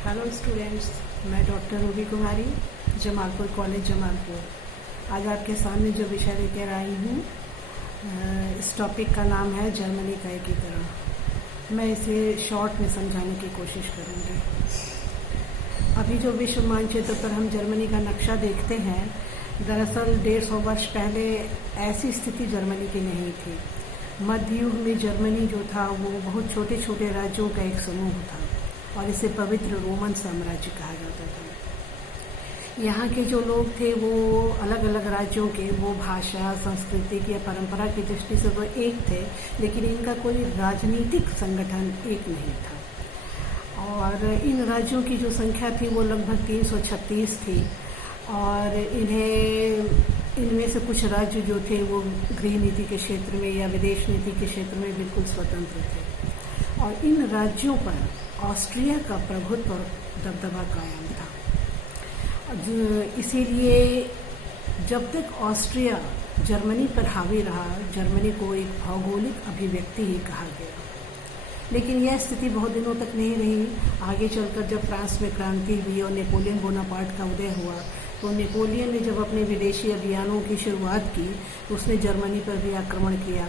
Hello students, मैं doctor Ruby कुमारी, Jamalpur college Jamalpur. आज आपके सामने जो विषय लेकर आई हूँ, इस टॉपिक का नाम है जर्मनी का एकीकरण। मैं इसे शॉर्ट में समझाने की कोशिश करूँगी। अभी जो विश्व मानचित्र पर हम जर्मनी का नक्शा देखते हैं, दरअसल 150 वर्ष पहले ऐसी स्थिति जर्मनी की नहीं थी। मध्य युग में जर्मनी जो था वो बहुत छोटे छोटे राज्यों का एक समूह था और इसे पवित्र रोमन साम्राज्य कहा जाता था। यहाँ के जो लोग थे वो अलग अलग राज्यों के, वो भाषा, सांस्कृतिक या परंपरा की दृष्टि से वो एक थे, लेकिन इनका कोई राजनीतिक संगठन एक नहीं था। और इन राज्यों की जो संख्या थी वो लगभग 336 थी और इनमें से कुछ राज्य जो थे वो गृह नीति के क्षेत्र में या विदेश नीति के क्षेत्र में बिल्कुल स्वतंत्र थे। और इन राज्यों पर ऑस्ट्रिया का प्रभुत्व और दबदबा कायम था। इसीलिए जब तक ऑस्ट्रिया जर्मनी पर हावी रहा, जर्मनी को एक भौगोलिक अभिव्यक्ति ही कहा गया। लेकिन यह स्थिति बहुत दिनों तक नहीं रही। आगे चलकर जब फ्रांस में क्रांति हुई और नेपोलियन बोनापार्ट का उदय हुआ, तो नेपोलियन ने जब अपने विदेशी अभियानों की शुरुआत की तो उसने जर्मनी पर भी आक्रमण किया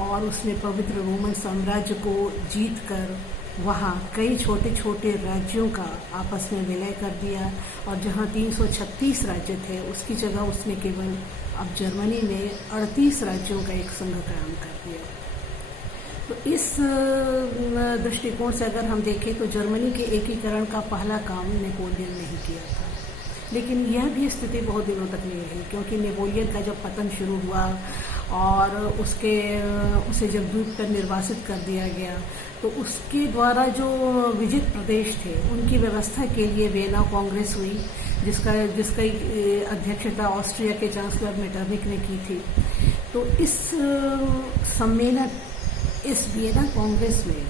और उसने पवित्र रोमन साम्राज्य को जीतकर वहाँ कई छोटे छोटे राज्यों का आपस में विलय कर दिया। और जहाँ 336 राज्य थे उसकी जगह उसने केवल अब जर्मनी में 38 राज्यों का एक संघ कायम कर दिया। तो इस दृष्टिकोण से अगर हम देखें तो जर्मनी के एकीकरण का पहला काम नेपोलियन ने ही किया था। लेकिन यह भी स्थिति बहुत दिनों तक नहीं रही, क्योंकि नेपोलियन का जब पतन शुरू हुआ और उसे जब द्वीप पर निर्वासित कर दिया गया तो उसके द्वारा जो विजित प्रदेश थे उनकी व्यवस्था के लिए वियना कांग्रेस हुई, जिसका अध्यक्षता ऑस्ट्रिया के चांसलर मेटरनिक ने की थी। तो इस वियना कांग्रेस में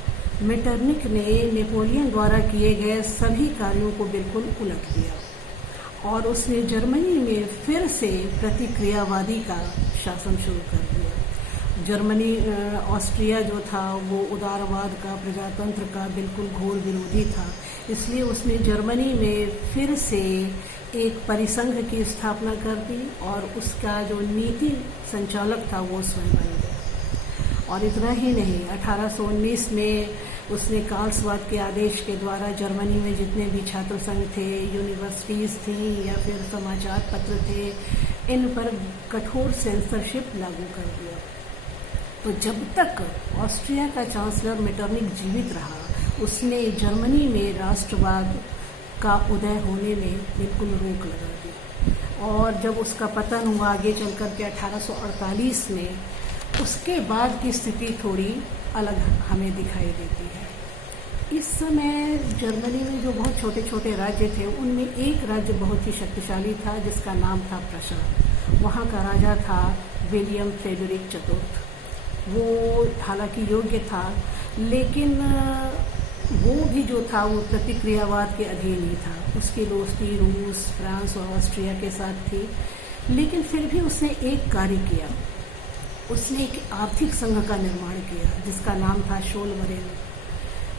मेटरनिक ने नेपोलियन द्वारा किए गए सभी कार्यों को बिल्कुल उलट दिया और उसने जर्मनी में फिर से प्रतिक्रियावादी का शासन शुरू कर दिया। ऑस्ट्रिया जो था वो उदारवाद का, प्रजातंत्र का बिल्कुल घोर विरोधी था। इसलिए उसने जर्मनी में फिर से एक परिसंघ की स्थापना कर दी और उसका जो नीति संचालक था वो स्वयं बन गया। और इतना ही नहीं, 1819 में उसने कार्लसबाद के आदेश के द्वारा जर्मनी में जितने भी छात्र संघ थे, यूनिवर्सिटीज़ थी या फिर समाचार पत्र थे, इन पर कठोर सेंसरशिप लागू कर दिया। तो जब तक ऑस्ट्रिया का चांसलर मेटरनिक जीवित रहा, उसने जर्मनी में राष्ट्रवाद का उदय होने में बिल्कुल रोक लगा दी। और जब उसका पतन हुआ आगे चलकर के 1848 में, उसके बाद की स्थिति थोड़ी अलग हमें दिखाई देती है। इस समय जर्मनी में जो बहुत छोटे छोटे राज्य थे उनमें एक राज्य बहुत ही शक्तिशाली था जिसका नाम था प्रशा। वहाँ का राजा था विलियम फ्रेडरिक चतुर्थ। वो हालांकि योग्य था, लेकिन वो भी जो था वो प्रतिक्रियावाद के अधीन ही था। उसकी दोस्ती रूस, फ्रांस और ऑस्ट्रिया के साथ थी। लेकिन फिर भी उसने एक कार्य किया, उसने एक आर्थिक संघ का निर्माण किया जिसका नाम था शोलवरेन।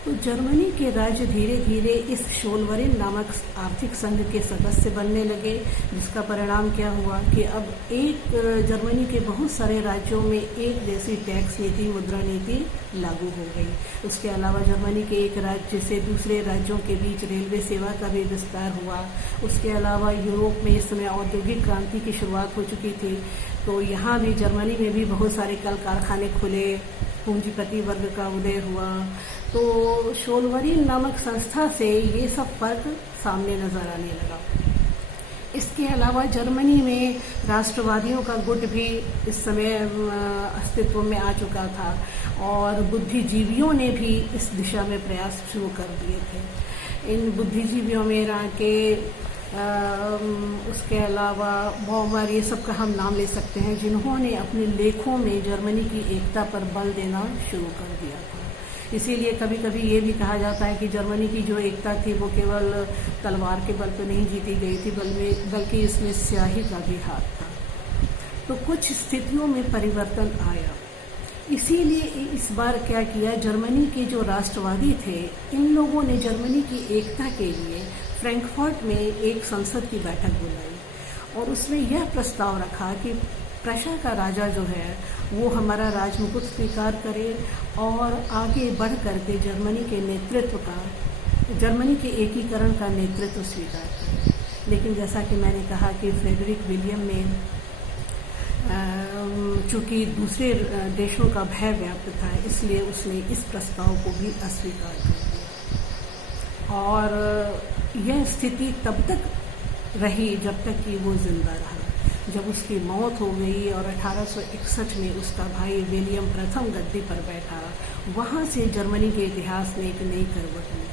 तो जर्मनी के राज्य धीरे धीरे इस शोलवरेन नामक आर्थिक संघ के सदस्य बनने लगे, जिसका परिणाम क्या हुआ कि अब जर्मनी के बहुत सारे राज्यों में एक जैसी टैक्स नीति, मुद्रा नीति लागू हो गई। उसके अलावा जर्मनी के एक राज्य से दूसरे राज्यों के बीच रेलवे सेवा का भी विस्तार हुआ। उसके अलावा यूरोप में इस समय औद्योगिक क्रांति की शुरुआत हो चुकी थी, तो यहाँ भी जर्मनी में भी बहुत सारे कल कारखाने खुले, पूंजीपति वर्ग का उदय हुआ। तो शोलवरेन नामक संस्था से ये सब फर्क सामने नजर आने लगा। इसके अलावा जर्मनी में राष्ट्रवादियों का गुट भी इस समय अस्तित्व में आ चुका था और बुद्धिजीवियों ने भी इस दिशा में प्रयास शुरू कर दिए थे। इन बुद्धिजीवियों में राके, उसके अलावा बॉमर, ये सब का हम नाम ले सकते हैं, जिन्होंने अपने लेखों में जर्मनी की एकता पर बल देना शुरू कर दिया था। इसीलिए कभी कभी ये भी कहा जाता है कि जर्मनी की जो एकता थी वो केवल तलवार के बल पर नहीं जीती गई थी, बल्कि इसमें स्याही का भी हाथ था। तो कुछ स्थितियों में परिवर्तन आया। इसीलिए इस बार क्या किया, जर्मनी के जो राष्ट्रवादी थे, इन लोगों ने जर्मनी की एकता के लिए फ्रैंकफर्ट में एक संसद की बैठक बुलाई और उसमें यह प्रस्ताव रखा कि प्रशा का राजा जो है वो हमारा राजमुकुट स्वीकार करे और आगे बढ़ करके जर्मनी के एकीकरण का नेतृत्व स्वीकार करे। लेकिन जैसा कि मैंने कहा कि फ्रेडरिक विलियम ने चूँकि दूसरे देशों का भय व्याप्त था, इसलिए उसने इस प्रस्ताव को भी अस्वीकार कर दिया और यह स्थिति तब तक रही जब तक कि वो जिंदा रहा। जब उसकी मौत हो गई और 1861 में उसका भाई विलियम प्रथम गद्दी पर बैठा, वहाँ से जर्मनी के इतिहास में एक नई करवट ली।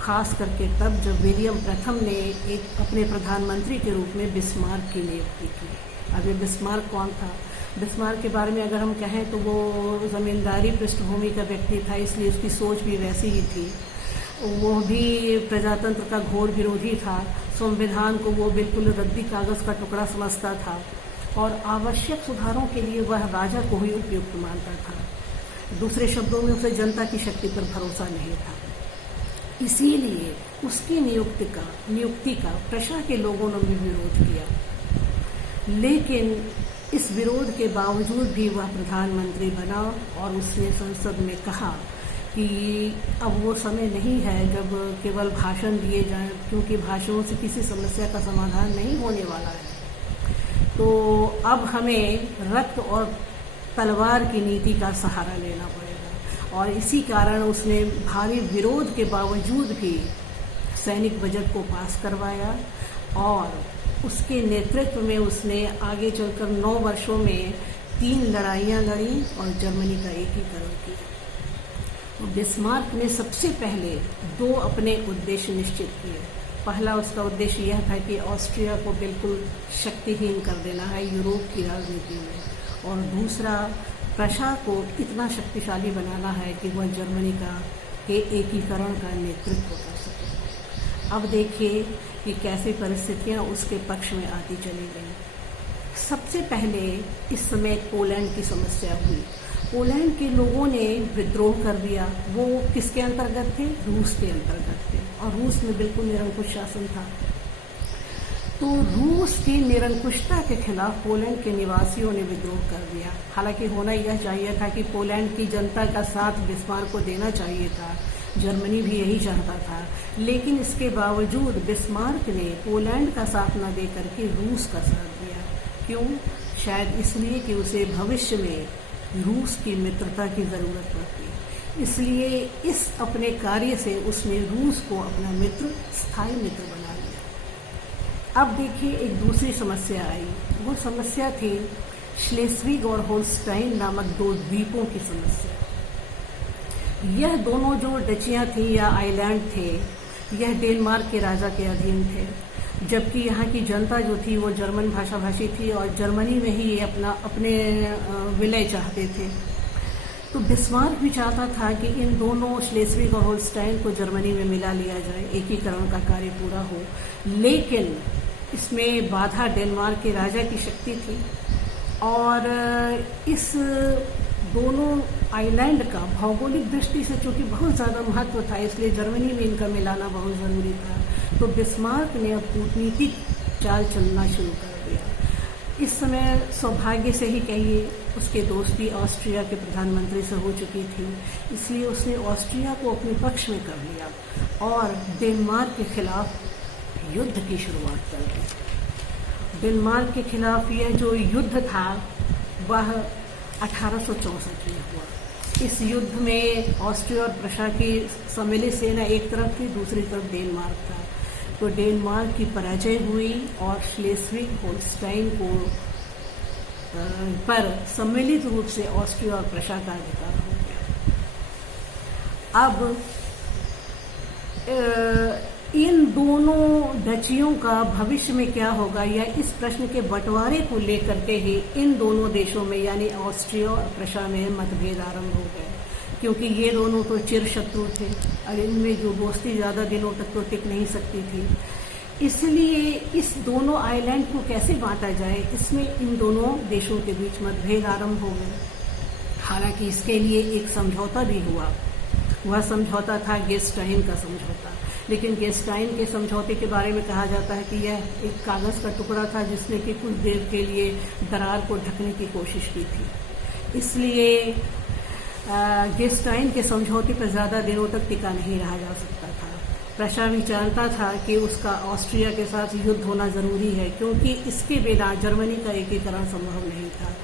खास करके तब जब विलियम प्रथम ने एक अपने प्रधानमंत्री के रूप में बिस्मार्क की नियुक्ति की। अब ये बिस्मार्क कौन था? बिस्मार्क के बारे में अगर हम कहें तो वो ज़मींदारी पृष्ठभूमि का व्यक्ति था, इसलिए उसकी सोच भी वैसी ही थी। वो भी प्रजातंत्र का घोर विरोधी था। संविधान को वो बिल्कुल रद्दी कागज़ का टुकड़ा समझता था और आवश्यक सुधारों के लिए वह राजा को ही उपयुक्त मानता था। दूसरे शब्दों में उसे जनता की शक्ति पर भरोसा नहीं था। इसीलिए उसकी नियुक्ति का प्रशा के लोगों ने भी विरोध किया। लेकिन इस विरोध के बावजूद भी वह प्रधानमंत्री बना और उसने संसद में कहा कि अब वो समय नहीं है जब केवल भाषण दिए जाएं, क्योंकि भाषणों से किसी समस्या का समाधान नहीं होने वाला है। तो अब हमें रक्त और तलवार की नीति का सहारा लेना पड़ेगा और इसी कारण उसने भारी विरोध के बावजूद भी सैनिक बजट को पास करवाया और उसके नेतृत्व में उसने आगे चलकर 9 वर्षों में 3 लड़ाइयाँ लड़ी और जर्मनी का एकीकरण किया। तो बिस्मार्क ने सबसे पहले 2 अपने उद्देश्य निश्चित किए। पहला उसका उद्देश्य यह था कि ऑस्ट्रिया को बिल्कुल शक्तिहीन कर देना है यूरोप की राजनीति में, और दूसरा प्रशा को इतना शक्तिशाली बनाना है कि वह जर्मनी के एकीकरण का नेतृत्व कर सके। अब देखिए कि कैसी परिस्थितियां उसके पक्ष में आती चली गई। सबसे पहले इस समय पोलैंड की समस्या हुई। पोलैंड के लोगों ने विद्रोह कर दिया। वो किसके अंतर्गत थे? रूस के अंतर्गत थे और रूस में बिल्कुल निरंकुश शासन था। तो रूस की निरंकुशता के खिलाफ पोलैंड के निवासियों ने विद्रोह कर दिया। हालांकि होना यह चाहिए था कि पोलैंड की जनता का साथ बिस्मार्क को देना चाहिए था, जर्मनी भी यही चाहता था, लेकिन इसके बावजूद बिस्मार्क ने पोलैंड का साथ न दे करके रूस का साथ दिया। क्यों? शायद इसलिए कि उसे भविष्य में रूस की मित्रता की ज़रूरत पड़ती। इसलिए इस अपने कार्य से उसने रूस को अपना मित्र, स्थायी मित्र बना लिया। अब देखिए एक दूसरी समस्या आई। वो समस्या थी श्लेस्विग और होल्स्टाइन नामक 2 द्वीपों की समस्या। यह दोनों जो डचियाँ थी या आइलैंड थे, यह डेनमार्क के राजा के अधीन थे, जबकि यहाँ की जनता जो थी वो जर्मन भाषाभाषी थी और जर्मनी में ही अपने विलय चाहते थे। तो बिस्मार्क भी चाहता था कि इन दोनों श्लेस्विग और होल्स्टाइन को जर्मनी में मिला लिया जाए, एकीकरण का कार्य पूरा हो। लेकिन इसमें बाधा डेनमार्क के राजा की शक्ति थी और इस दोनों आइलैंड का भौगोलिक दृष्टि से चूँकि बहुत ज़्यादा महत्व था, इसलिए जर्मनी में इनका मिलाना बहुत ज़रूरी था। तो बिस्मार्क ने अब कूटनीतिक चाल चलना शुरू कर दिया। इस समय सौभाग्य से ही कहिए उसकी दोस्ती ऑस्ट्रिया के प्रधानमंत्री से हो चुकी थी, इसलिए उसने ऑस्ट्रिया को अपने पक्ष में कर लिया और डेनमार्क के खिलाफ युद्ध की शुरुआत कर दी। डेनमार्क के खिलाफ यह जो युद्ध था वह 1864 में हुआ। इस युद्ध में ऑस्ट्रिया और प्रशा की सम्मिलित सेना एक तरफ थी, दूसरी तरफ डेनमार्क था। तो डेनमार्क की पराजय हुई और श्लेस्विग होल्स्टाइन को पर सम्मिलित रूप से ऑस्ट्रिया और प्रशा का अधिकार हो गया। अब इन दोनों डचियों का भविष्य में क्या होगा, या इस प्रश्न के बंटवारे को लेकर के ही इन दोनों देशों में यानी ऑस्ट्रिया और प्रशा में मतभेद आरंभ हो गए, क्योंकि ये दोनों तो चिर शत्रु थे और इनमें जो दोस्ती ज़्यादा दिनों तक तो टिक नहीं सकती थी। इसलिए इस दोनों आइलैंड को कैसे बांटा जाए, इसमें इन दोनों देशों के बीच मतभेद आरंभ हो गए। हालांकि इसके लिए एक समझौता भी हुआ। वह समझौता था गेस्टाइन का समझौता। लेकिन गेस्टाइन के समझौते के बारे में कहा जाता है कि यह एक कागज़ का टुकड़ा था जिसने कि कुछ देर के लिए दरार को ढकने की कोशिश की थी। इसलिए गेस्टाइन के समझौते पर ज़्यादा दिनों तक टिका नहीं रहा जा सकता था। प्रशा भी जानता था कि उसका ऑस्ट्रिया के साथ युद्ध होना ज़रूरी है, क्योंकि इसके बिना जर्मनी का एकीकरण संभव नहीं था।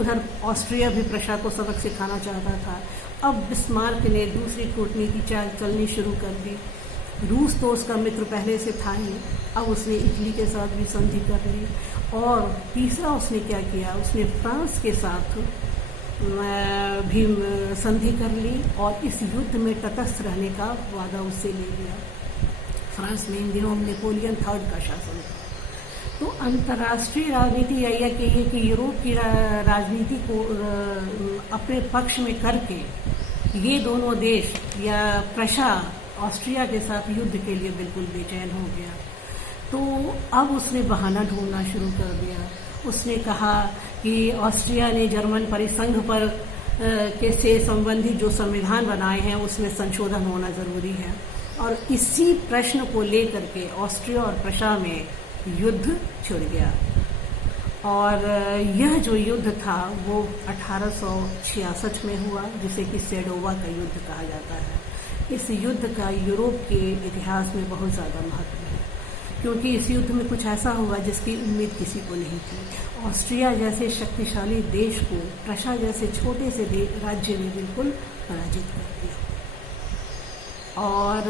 उधर ऑस्ट्रिया भी प्रशा को सबक सिखाना चाहता था। अब बिस्मार्क ने दूसरी कूटनीति चाल चलनी शुरू कर दी। रूस तो उसका मित्र पहले से था ही, अब उसने इटली के साथ भी संधि कर ली। और तीसरा उसने क्या किया, उसने फ्रांस के साथ भी संधि कर ली और इस युद्ध में तटस्थ रहने का वादा उससे ले लिया। फ्रांस में इन दिनों नेपोलियन थर्ड का शासन था। तो अंतर्राष्ट्रीय राजनीति यह कहिए कि यूरोप की राजनीति को अपने पक्ष में करके ये दोनों देश या प्रशा ऑस्ट्रिया के साथ युद्ध के लिए बिल्कुल बेचैन हो गया। तो अब उसने बहाना ढूंढना शुरू कर दिया। उसने कहा कि ऑस्ट्रिया ने जर्मन परिसंघ पर के से संबंधित जो संविधान बनाए हैं उसमें संशोधन होना ज़रूरी है। और इसी प्रश्न को लेकर के ऑस्ट्रिया और प्रशा में युद्ध छिड़ गया। और यह जो युद्ध था वो 1866 में हुआ, जिसे कि सेडोवा का युद्ध कहा जाता है। इस युद्ध का यूरोप के इतिहास में बहुत ज़्यादा महत्व है, क्योंकि इस युद्ध में कुछ ऐसा हुआ जिसकी उम्मीद किसी को नहीं थी। ऑस्ट्रिया जैसे शक्तिशाली देश को प्रशा जैसे छोटे से राज्य ने बिल्कुल पराजित कर दिया। और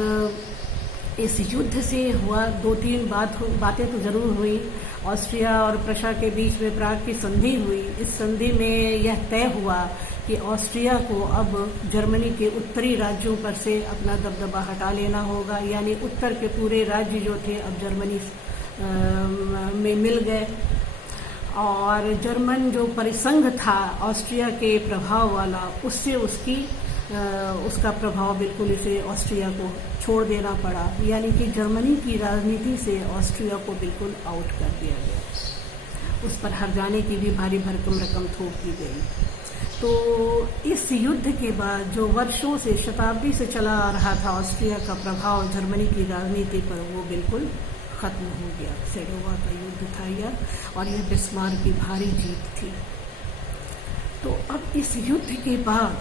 इस युद्ध से हुआ 2-3 बातें तो ज़रूर हुई। ऑस्ट्रिया और प्रशा के बीच में प्राग की संधि हुई। इस संधि में यह तय हुआ कि ऑस्ट्रिया को अब जर्मनी के उत्तरी राज्यों पर से अपना दबदबा हटा लेना होगा, यानी उत्तर के पूरे राज्य जो थे अब जर्मनी में मिल गए। और जर्मन जो परिसंघ था ऑस्ट्रिया के प्रभाव वाला, उससे उसका प्रभाव बिल्कुल इसे ऑस्ट्रिया को छोड़ देना पड़ा, यानी कि जर्मनी की राजनीति से ऑस्ट्रिया को बिल्कुल आउट कर दिया गया। उस पर हर जाने की भी भारी भरकम रकम थोप दी गई। तो इस युद्ध के बाद जो वर्षों से शताब्दी से चला आ रहा था ऑस्ट्रिया का प्रभाव जर्मनी की राजनीति पर, वो बिल्कुल खत्म हो गया। सेडोवा का युद्ध था यह, और यह बिस्मार्क की भारी जीत थी। तो अब इस युद्ध के बाद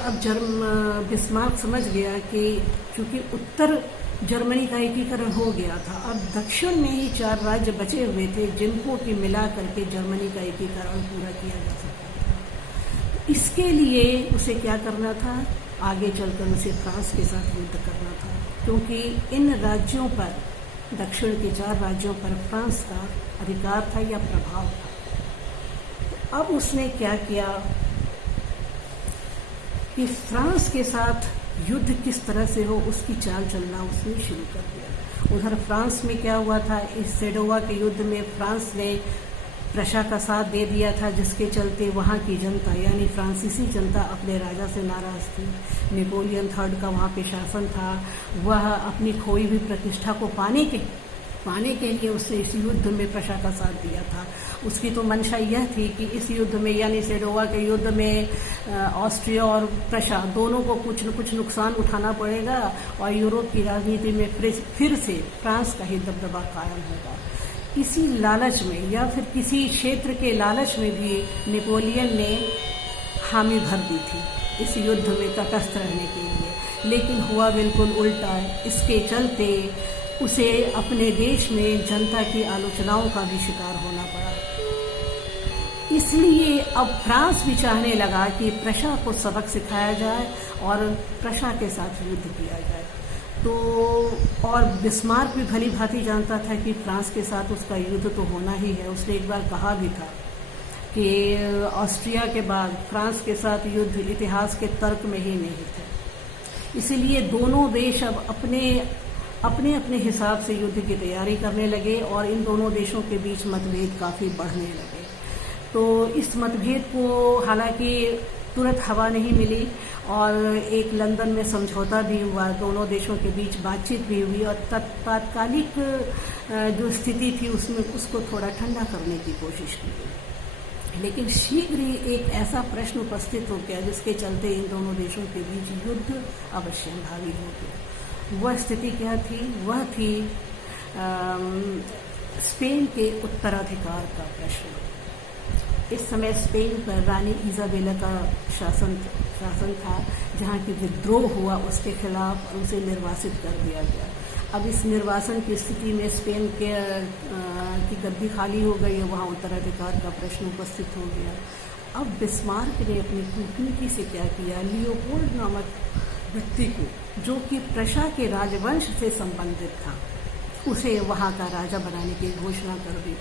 अब बिस्मार्क समझ गया कि चूंकि उत्तर जर्मनी का एकीकरण हो गया था, अब दक्षिण में ही 4 राज्य बचे हुए थे जिनको कि मिला करके जर्मनी का एकीकरण पूरा किया जा सकता था। इसके लिए उसे क्या करना था, आगे चलकर उसे फ्रांस के साथ युद्ध करना था, क्योंकि इन राज्यों पर, दक्षिण के 4 राज्यों पर फ्रांस का अधिकार था या प्रभाव था। तो अब उसने क्या किया कि फ्रांस के साथ युद्ध किस तरह से हो उसकी चाल चलना उसने शुरू कर दिया। उधर फ्रांस में क्या हुआ था, इस सेडोवा के युद्ध में फ्रांस ने प्रशा का साथ दे दिया था, जिसके चलते वहाँ की जनता यानी फ्रांसीसी जनता अपने राजा से नाराज थी। नेपोलियन थर्ड का वहाँ पे शासन था, वह अपनी खोई हुई प्रतिष्ठा को पाने के लिए उसने इस युद्ध में प्रशा का साथ दिया था। उसकी तो मंशा यह थी कि इस युद्ध में यानी सेडोवा के युद्ध में ऑस्ट्रिया और प्रशा दोनों को कुछ न कुछ नुकसान उठाना पड़ेगा और यूरोप की राजनीति में फिर से फ्रांस का ही दबदबा कायम होगा। इसी लालच में या फिर किसी क्षेत्र के लालच में भी नेपोलियन ने हामी भर दी थी इस युद्ध में तटस्थ रहने के लिए, लेकिन हुआ बिल्कुल उल्टा। इसके चलते उसे अपने देश में जनता की आलोचनाओं का भी शिकार होना पड़ा। इसलिए अब फ्रांस भी चाहने लगा कि प्रशा को सबक सिखाया जाए और प्रशा के साथ युद्ध किया जाए। तो और बिस्मार्क भी भली भांति जानता था कि फ्रांस के साथ उसका युद्ध तो होना ही है। उसने एक बार कहा भी था कि ऑस्ट्रिया के बाद फ्रांस के साथ युद्ध इतिहास के तर्क में ही नहीं थे। इसीलिए दोनों देश अब अपने हिसाब से युद्ध की तैयारी करने लगे और इन दोनों देशों के बीच मतभेद काफ़ी बढ़ने लगे। तो इस मतभेद को हालांकि तुरंत हवा नहीं मिली और एक लंदन में समझौता भी हुआ, दोनों देशों के बीच बातचीत भी हुई और तात्कालिक जो स्थिति थी उसमें उसको थोड़ा ठंडा करने की कोशिश की गई। लेकिन शीघ्र ही एक ऐसा प्रश्न उपस्थित हो गया जिसके चलते इन दोनों देशों के बीच युद्ध अवश्यंभावी हो गया। वह स्थिति क्या थी? वह थी स्पेन के उत्तराधिकार का प्रश्न। इस समय स्पेन पर रानी इजाबेला का शासन था, जहाँ की विद्रोह हुआ उसके खिलाफ उसे निर्वासित कर दिया गया। अब इस निर्वासन की स्थिति में स्पेन की गद्दी खाली हो गई है, वहाँ उत्तराधिकार का प्रश्न उपस्थित हो गया। अब बिस्मार्क ने अपनी कूटनीति से क्या किया? लियोपोल्ड नामक व्यक्ति को, जो कि प्रशा के राजवंश से संबंधित था, उसे वहाँ का राजा बनाने की घोषणा कर दी।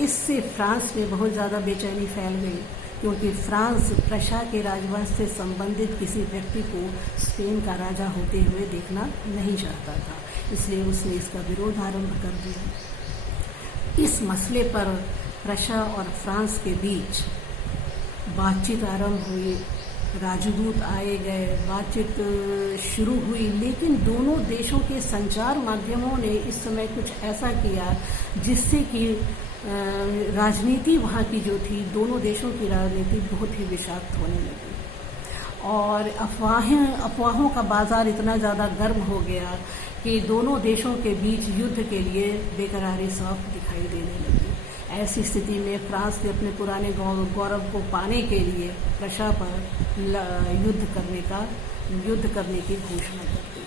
इससे फ्रांस में बहुत ज़्यादा बेचैनी फैल गई, क्योंकि फ्रांस प्रशा के राजवंश से संबंधित किसी व्यक्ति को स्पेन का राजा होते हुए देखना नहीं चाहता था, इसलिए उसने इसका विरोध आरंभ कर दिया। इस मसले पर प्रशा और फ्रांस के बीच बातचीत आरंभ हुई, राजदूत आए गए, बातचीत शुरू हुई, लेकिन दोनों देशों के संचार माध्यमों ने इस समय कुछ ऐसा किया जिससे कि राजनीति वहाँ की जो थी, दोनों देशों की राजनीति बहुत ही विषाक्त होने लगी और अफवाहों का बाजार इतना ज़्यादा गर्म हो गया कि दोनों देशों के बीच युद्ध के लिए बेकरारी साफ दिखाई देने लगी। ऐसी स्थिति में फ्रांस ने अपने पुराने गौरव को पाने के लिए प्रशा पर युद्ध करने की घोषणा कर दी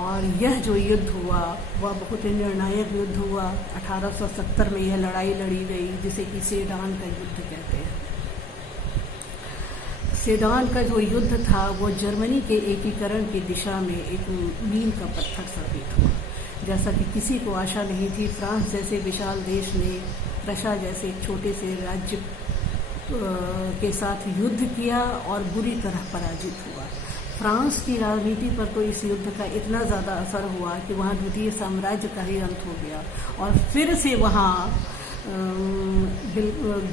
और यह जो युद्ध हुआ वह बहुत ही निर्णायक युद्ध हुआ। 1870 में यह लड़ाई लड़ी गई, जिसे कि सेडान का युद्ध कहते हैं। सेडान का जो युद्ध था वो जर्मनी के एकीकरण की दिशा में एक मील का पत्थर साबित हुआ। जैसा कि किसी को आशा नहीं थी, फ्रांस जैसे विशाल देश ने प्रशा जैसे एक छोटे से राज्य के साथ युद्ध किया और बुरी तरह पराजित हुआ। फ्रांस की राजनीति पर तो इस युद्ध का इतना ज़्यादा असर हुआ कि वहाँ द्वितीय साम्राज्य का ही अंत हो गया और फिर से वहाँ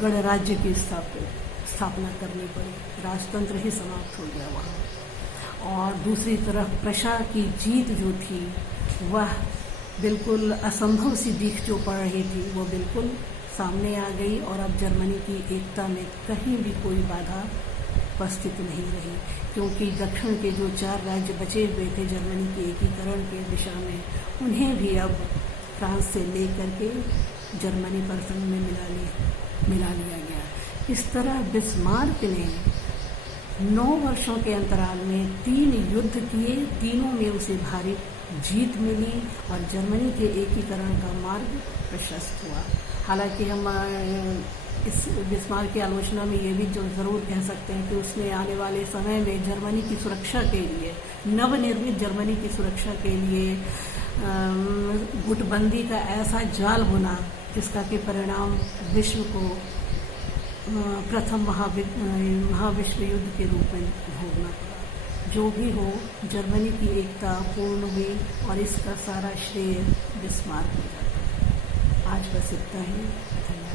गणराज्य की स्थापना करनी पड़ी, राजतंत्र ही समाप्त हो गया वहाँ। और दूसरी तरफ प्रशा की जीत जो थी वह बिल्कुल असंभव सी दिख जो पड़ रही थी, वो बिल्कुल सामने आ गई और अब जर्मनी की एकता में कहीं भी कोई बाधा उपस्थित नहीं रही, क्योंकि दक्षिण के जो 4 राज्य बचे हुए थे जर्मनी के एकीकरण के दिशा में, उन्हें भी अब फ्रांस से लेकर के जर्मनी पर संग में मिला लिया गया। इस तरह बिस्मार्क ने 9 वर्षों के अंतराल में 3 युद्ध किए, तीनों में उसे भारी जीत मिली और जर्मनी के एकीकरण का मार्ग प्रशस्त हुआ। हालांकि हम इस बिस्मार्क की आलोचना में ये भी जो ज़रूर कह सकते हैं कि उसने आने वाले समय में जर्मनी की सुरक्षा के लिए, नवनिर्मित जर्मनी की सुरक्षा के लिए गुटबंदी का ऐसा जाल बुना जिसका कि परिणाम विश्व को प्रथम महाविश्व युद्ध के रूप में भोगना पड़ा। जो भी हो, जर्मनी की एकता पूर्ण हुई और इसका सारा श्रेय बिस्मार्क हो जाता है। आज बस इतना ही। धन्यवाद।